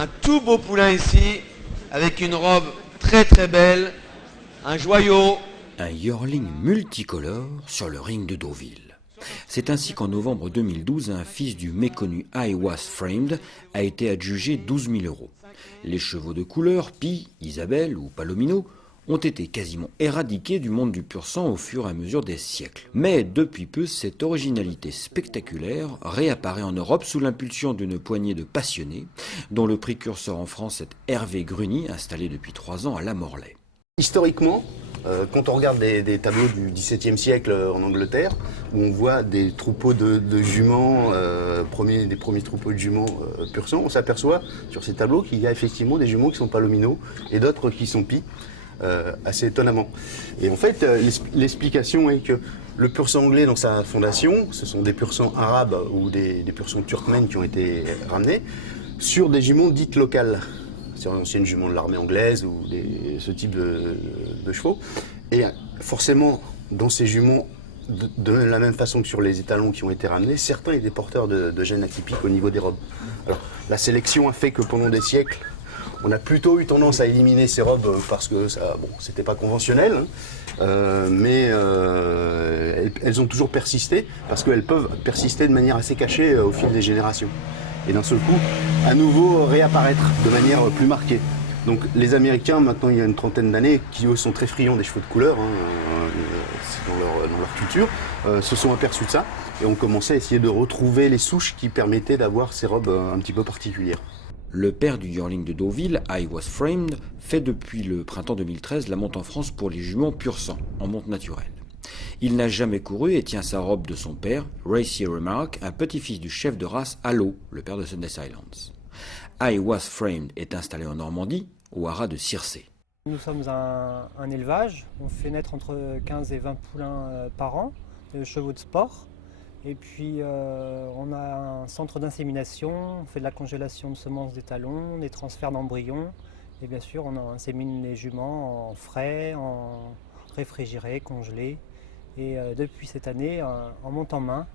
Un tout beau poulain ici, avec une robe très très belle, un joyau. Un yearling multicolore sur le ring de Deauville. C'est ainsi qu'en novembre 2012, un fils du méconnu I Was Framed a été adjugé 12 000 euros. Les chevaux de couleur, Pi, Isabelle ou Palomino, ont été quasiment éradiqués du monde du pur sang au fur et à mesure des siècles. Mais depuis peu, cette originalité spectaculaire réapparaît en Europe sous l'impulsion d'une poignée de passionnés, dont le précurseur en France est Hervé Gruny, installé depuis 3 ans à La Morlaix. Historiquement, quand on regarde des tableaux du XVIIe siècle en Angleterre, où on voit des troupeaux de juments, des premiers troupeaux de juments pur sang, on s'aperçoit sur ces tableaux qu'il y a effectivement des juments qui sont Palomino et d'autres qui sont Pi, assez étonnamment. Et en fait, l'explication est que le pur sang anglais, dans sa fondation, ce sont des pur sang arabes ou des pur sang turkmènes qui ont été ramenés sur des juments dites locales. C'est une ancienne jument de l'armée anglaise ou ce type de chevaux. Et forcément, dans ces juments, de la même façon que sur les étalons qui ont été ramenés, certains étaient porteurs de gènes atypiques au niveau des robes. Alors, la sélection a fait que pendant des siècles, on a plutôt eu tendance à éliminer ces robes parce que c'était pas conventionnel, mais elles ont toujours persisté parce qu'elles peuvent persister de manière assez cachée au fil des générations. Et d'un seul coup, à nouveau réapparaître de manière plus marquée. Donc les Américains, maintenant il y a une trentaine d'années, qui eux sont très friands des chevaux de couleur, c'est dans leur culture, se sont aperçus de ça et ont commencé à essayer de retrouver les souches qui permettaient d'avoir ces robes un petit peu particulières. Le père du yearling de Deauville, I Was Framed, fait depuis le printemps 2013 la monte en France pour les juments pur sang, en monte naturelle. Il n'a jamais couru et tient sa robe de son père, Racy Remark, un petit-fils du chef de race Allo, le père de Sunday Silence. I Was Framed est installé en Normandie, au haras de Circé. Nous sommes un élevage, on fait naître entre 15 et 20 poulains par an, de chevaux de sport. Et puis on a un centre d'insémination, on fait de la congélation de semences d'étalons, des transferts d'embryons. Et bien sûr, on insémine les juments en frais, en réfrigéré, congelé. Et depuis cette année, en monte en main,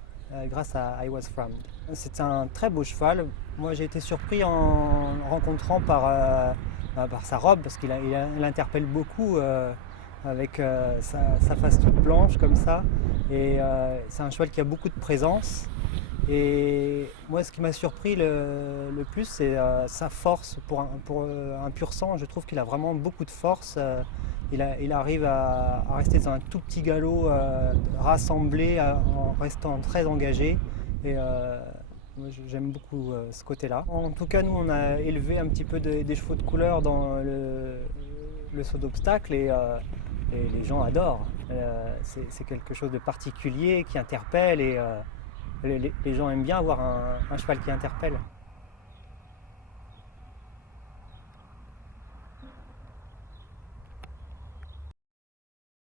grâce à I Was Framed. C'est un très beau cheval. Moi, j'ai été surpris en le rencontrant par sa robe, parce qu'il interpelle beaucoup avec sa face toute blanche comme ça. Et c'est un cheval qui a beaucoup de présence. Et moi, ce qui m'a surpris le plus, c'est sa force. Pour un pur sang, je trouve qu'il a vraiment beaucoup de force. Il arrive à rester dans un tout petit galop rassemblé en restant très engagé. Et moi, j'aime beaucoup ce côté-là. En tout cas, nous, on a élevé un petit peu des chevaux de couleur dans le saut d'obstacle et les gens adorent. C'est quelque chose de particulier qui interpelle et les gens aiment bien avoir un cheval qui interpelle.